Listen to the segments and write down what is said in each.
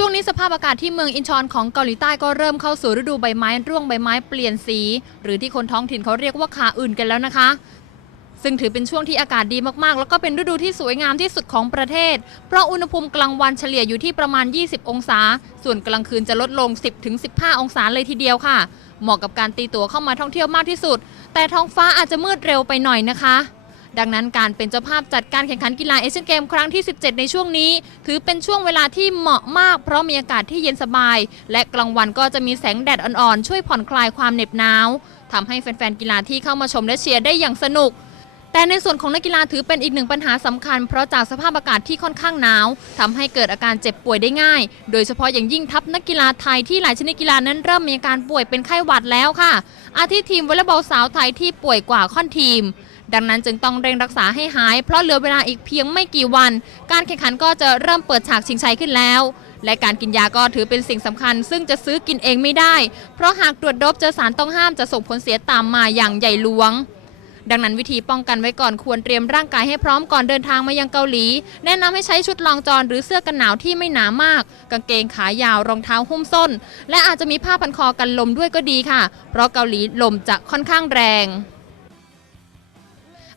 ช่วงนี้สภาพอากาศที่เมืองอินชอนของเกาหลีใต้ก็เริ่มเข้าสู่ฤดูใบไม้ร่วงใบไม้เปลี่ยนสี หรือที่คนท้องถิ่นเขาเรียกว่าขาอื่นกันแล้วนะคะ ซึ่งถือเป็นช่วงที่อากาศดีมากๆ แล้วก็เป็นฤดูที่สวยงามที่สุดของประเทศ เพราะอุณหภูมิกลางวันเฉลี่ยอยู่ที่ประมาณ 20 องศา ส่วนกลางคืนจะลดลง 10-15 องศาเลยทีเดียวค่ะ เหมาะกับการตีตั๋วเข้ามาท่องเที่ยวมากที่สุด แต่ท้องฟ้าอาจจะมืดเร็วไปหน่อยนะคะ ดังนั้นการเป็นเจ้าภาพจัดการแข่งขันกีฬาเอเชียนเกมครั้งที่ 17 ในช่วงนี้ ถือเป็นช่วงเวลาที่เหมาะมาก เพราะมีอากาศที่เย็นสบาย และกลางวันก็จะมีแสงแดดอ่อนๆ ช่วยผ่อนคลายความเหน็บหนาวทำให้แฟนๆกีฬาที่เข้ามาชมและเชียร์ได้อย่างสนุก แต่ในส่วนของนักกีฬาถือเป็นอีกหนึ่งปัญหาสำคัญ เพราะจากสภาพอากาศที่ค่อนข้างหนาวทำให้เกิดอาการเจ็บป่วยได้ง่าย โดยเฉพาะอย่างยิ่งทัพนักกีฬาไทยที่หลายชนิดกีฬานั้นเริ่มมีอาการป่วยเป็นไข้หวัดแล้วค่ะ อาทิทีมวอลเลย์บอลสาวไทยที่ป่วยกว่าค่อนทีม ดังนั้นจึงต้องเร่งรักษาให้หาย เพราะเหลือเวลาอีกเพียงไม่กี่วัน การแข่งขันก็จะเริ่มเปิดฉากชิงชัยขึ้นแล้วและการกินยาก็ถือเป็นสิ่งสำคัญ ซึ่งจะซื้อกินเองไม่ได้ เพราะหากตรวจดบเจอสารต้องห้ามจะส่งผลเสียตามมาอย่างใหญ่หลวง ดังนั้นวิธีป้องกันไว้ก่อนควรเตรียมร่างกายให้พร้อมก่อนเดินทางมายังเกาหลี แนะนำให้ใช้ชุดรองจอนหรือเสื้อกันหนาวที่ไม่หนามาก กางเกงขายาวรองเท้าหุ้มส้น และอาจจะมีผ้าพันคอกันลมด้วยก็ดีค่ะ เพราะเกาหลีลมจะค่อนข้างแรง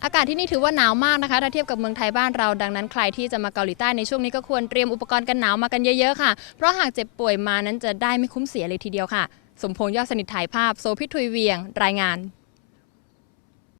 อากาศที่นี่ถือว่าหนาวมากนะคะ ถ้าเทียบกับเมืองไทยบ้านเราดังนั้นใครที่จะมาเกาหลีใต้ในช่วงนี้ก็ควรเตรียมอุปกรณ์กันหนาวมากันเยอะๆค่ะ เพราะหากเจ็บป่วยมานั้นจะได้ไม่คุ้มเสียเลยทีเดียวค่ะ สมพงษ์ยอดสนิทถ่ายภาพโซพิทุยเวียง รายงาน